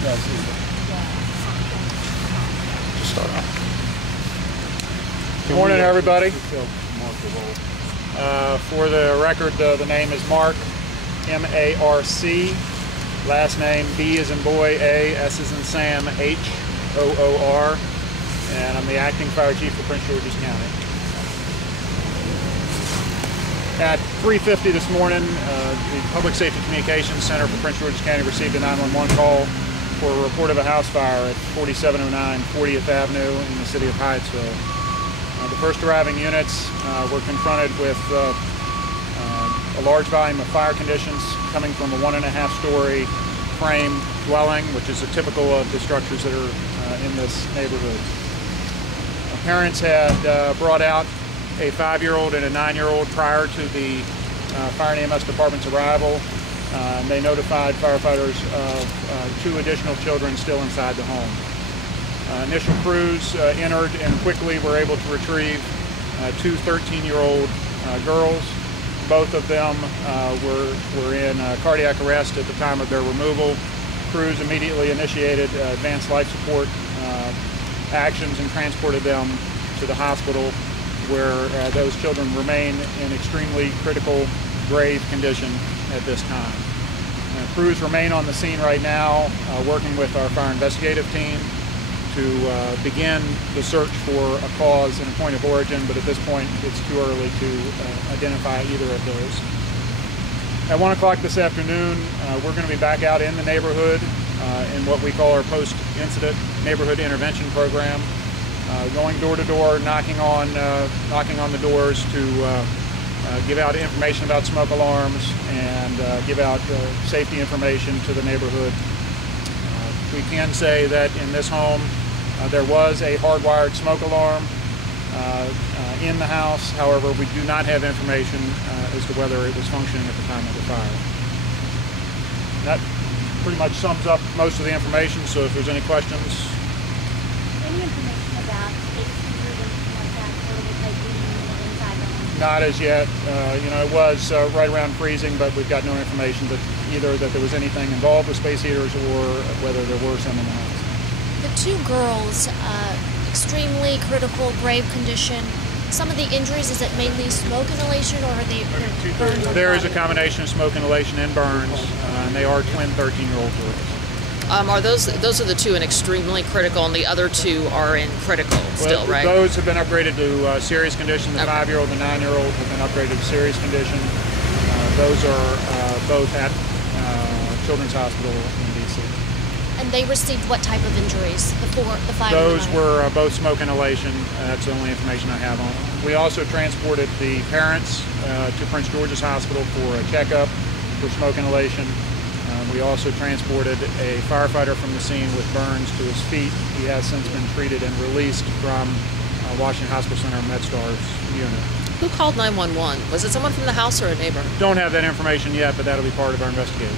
Just start off. Good morning, everybody. For the record, the name is Marc, M-A-R-C. Last name B as in boy, A, S as in Sam, H-O-O-R. And I'm the acting fire chief for Prince George's County. At 3:50 this morning, the Public Safety Communications Center for Prince George's County received a 911 call for a report of a house fire at 4709 40th Avenue in the city of Hyattsville. The first arriving units were confronted with a large volume of fire conditions coming from a 1.5-story frame dwelling, which is typical of the structures that are in this neighborhood. Parents had brought out a 5-year-old and a 9-year-old prior to the fire and EMS department's arrival. They notified firefighters of 2 additional children still inside the home. Initial crews entered and quickly were able to retrieve 2 13-year-old girls. Both of them were in cardiac arrest at the time of their removal. Crews immediately initiated advanced life support actions and transported them to the hospital, where those children remain in extremely critical, grave condition at this time. Crews remain on the scene right now, working with our fire investigative team to begin the search for a cause and a point of origin, but at this point it's too early to identify either of those. At 1 o'clock this afternoon, we're going to be back out in the neighborhood in what we call our post-incident neighborhood intervention program, going door to door, knocking on the doors to give out information about smoke alarms and give out safety information to the neighborhood. We can say that in this home there was a hardwired smoke alarm in the house. However, we do not have information as to whether it was functioning at the time of the fire. That pretty much sums up most of the information, so if there's any questions. Any information about Not as yet. It was right around freezing, but we've got no information that either that there was anything involved with space heaters or whether there were some in the house. The 2 girls, extremely critical, grave condition. Some of the injuries, is it mainly smoke inhalation, or are they burns? There is a combination of smoke inhalation and burns, and they are twin 13-year-old girls. Are those are the 2 in extremely critical, and the other 2 are in critical still, right? Those have been upgraded to serious condition. The 5-year-old and the 9-year-old have been upgraded to serious condition. Those are both at Children's Hospital in D.C. And they received what type of injuries? The 5 Those were both smoke inhalation. That's the only information I have on them. We also transported the parents to Prince George's Hospital for a checkup for smoke inhalation. We also transported a firefighter from the scene with burns to his feet. He has since been treated and released from Washington Hospital Center MedStar's unit. Who called 911? Was it someone from the house or a neighbor? Don't have that information yet, but that'll be part of our investigation.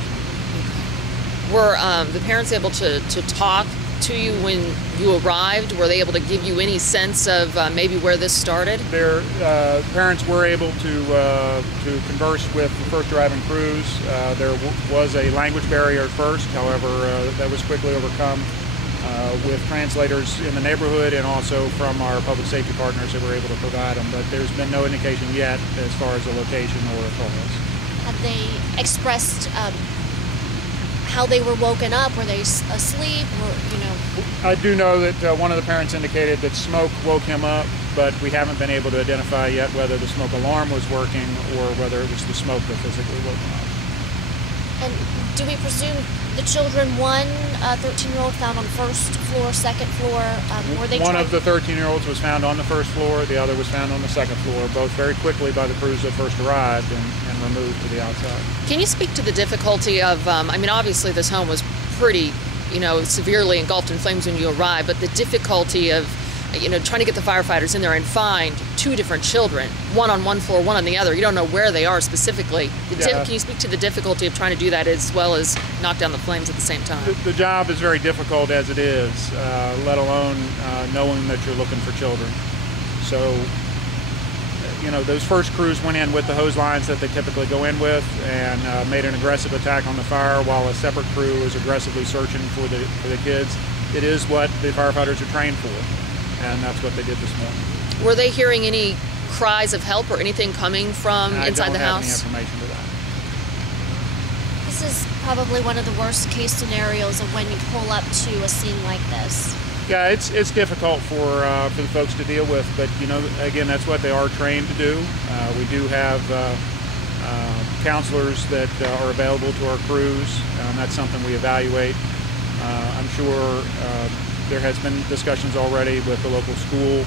Were the parents able to talk to you when you arrived? Were they able to give you any sense of maybe where this started? Their parents were able to converse with the first arriving crews. There was a language barrier at first, however, that was quickly overcome with translators in the neighborhood and also from our public safety partners that were able to provide them. But there's been no indication yet as far as a location or a cause. Have they expressed how they were woken up? Were they asleep, or I do know that one of the parents indicated that smoke woke him up, but we haven't been able to identify yet whether the smoke alarm was working or whether it was the smoke that physically woke him up. And do we presume the children, one 13-year-old found on first floor, second floor, were they One of the 13-year-olds was found on the first floor, the other was found on the second floor, both very quickly by the crews that first arrived and removed to the outside. Can you speak to the difficulty of, obviously this home was pretty, severely engulfed in flames when you arrived, but the difficulty of, trying to get the firefighters in there and find 2 different children, one on one floor, one on the other. You don't know where they are specifically. Can you speak to the difficulty of trying to do that as well as knock down the flames at the same time? The job is very difficult as it is, let alone knowing that you're looking for children. So those first crews went in with the hose lines that they typically go in with and made an aggressive attack on the fire, while a separate crew is aggressively searching for the kids. It is what the firefighters are trained for, and that's what they did this morning. Were they hearing any cries of help or anything coming from inside the house? I don't have any information to that. This is probably one of the worst case scenarios of when you pull up to a scene like this. Yeah, it's difficult for the folks to deal with, but again, that's what they are trained to do. We do have counselors that are available to our crews. That's something we evaluate. I'm sure there has been discussions already with the local school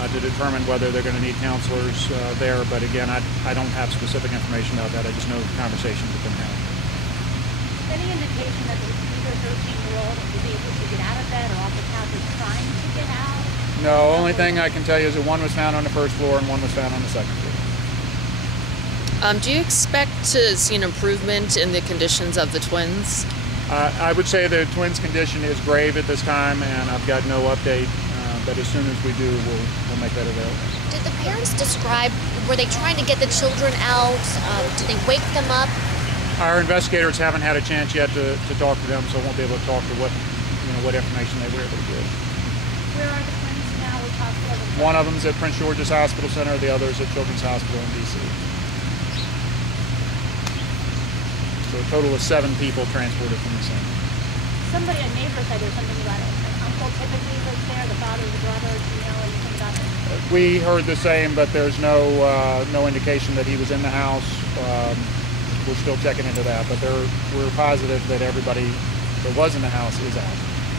to determine whether they're going to need counselors there. But again, I don't have specific information about that. I just know conversations have been had. Any indication that either 13-year-old is able to get out of bed or off the couch is trying to get out? No, only thing I can tell you is that one was found on the first floor and one was found on the second floor. Do you expect to see an improvement in the conditions of the twins? I would say the twins' condition is grave at this time, and I've got no update. But as soon as we do, we'll make that available. Did the parents describe, were they trying to get the children out? Did they wake them up? Our investigators haven't had a chance yet to talk to them, so I won't be able to talk to what information they were able to give. Where are the twins now? Which hospital? One of them's at Prince George's Hospital Center, the other's at Children's Hospital in D.C. So a total of 7 people transported from the center. Somebody, a neighbor, said there's something about it. An uncle typically lives there, the father, the brother. Do you know anything about it? We heard the same, but there's no indication that he was in the house. We're still checking into that, but we're positive that everybody that was in the house is out.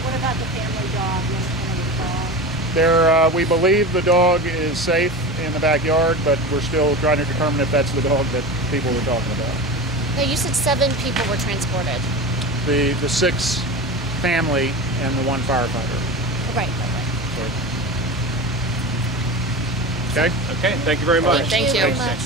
What about the family dog? The dog? We believe the dog is safe in the backyard, but we're still trying to determine if that's the dog that people were talking about. Now, you said 7 people were transported. The 6 family and the 1 firefighter. Right. Okay? Okay, thank you very much. Thank you. Very much.